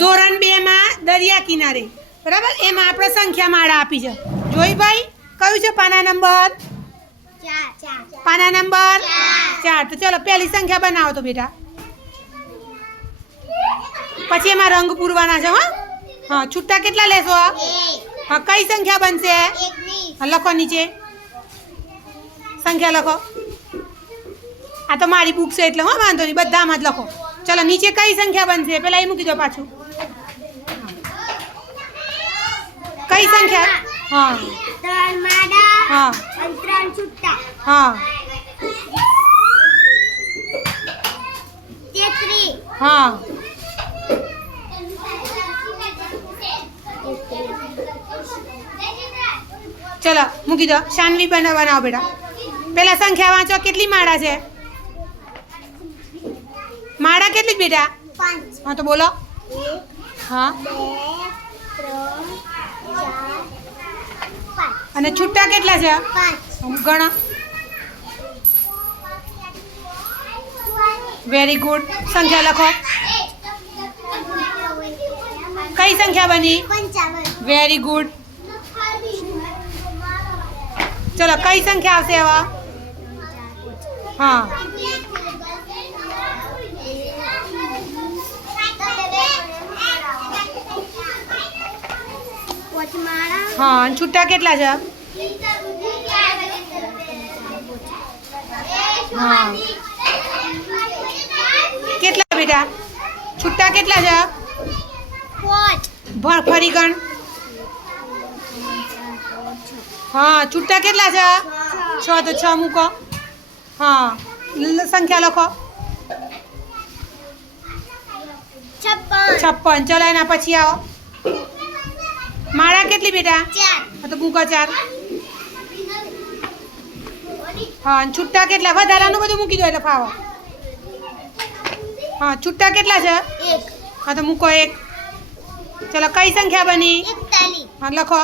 ધોરણ બે માં દરિયા કિનારે. બરાબર? એમાં આપણે સંખ્યા માળા આપી છે. જોઈ ભાઈ? કયું છે પાના નંબર? પાના નંબર? ચાર. તો ચલો પહેલી સંખ્યા બનાવો તો બેટા. પછી એમાં રંગ પૂરવાના છે હા. હા છૂટા કેટલા લેશો? હા કઈ સંખ્યા બનશે? હા, લખો નીચે. સંખ્યા લખો. આ તો મારી બુક છે એટલે હો વાંધો નહીં. બધામાં જ લખો. ચલો, નીચે કઈ સંખ્યા બનશે? પેલા એ મૂકી દો પાછું. કઈ સંખ્યા? હા. ત્રણ માડા હા. ત્રણ છૂટા હા. તેત્રી હા. ચલો, મૂકી દો. શાનવી બનાવવાના બનાવો બેટા. પેલા સંખ્યા વાંચો, કેટલી માળા છે? માળા કેટલી બેટા? પાંચ. હા તો બોલો. હા. અને છૂટા કેટલા છે? ગણા વેરી ગુડ સંખ્યા લખો. કઈ સંખ્યા બની? વેરી ગુડ ચલો કઈ સંખ્યા આવશે હવે હા. હા છુટ્ટા છૂટા કેટલા છે? હા. કેટલા બેટા? છૂટા કેટલા છે? પોચ ફરી ગણ. હા છૂટા કેટલા છે? છ તો છ મૂકો. હા સંખ્યા લખો. છપ્પન. ચલો એના પછી આવો. માળા કેટલી બેટા? ચાર. તો મૂકો ચાર. હા અને છૂટા કેટલા? વધારાનું બધું મૂકી દો એટલે ફાવો. હા છુટ્ટા કેટલા છે? એક. હા તો મૂકો એક. ચલો કઈ સંખ્યા બની? હા લખો.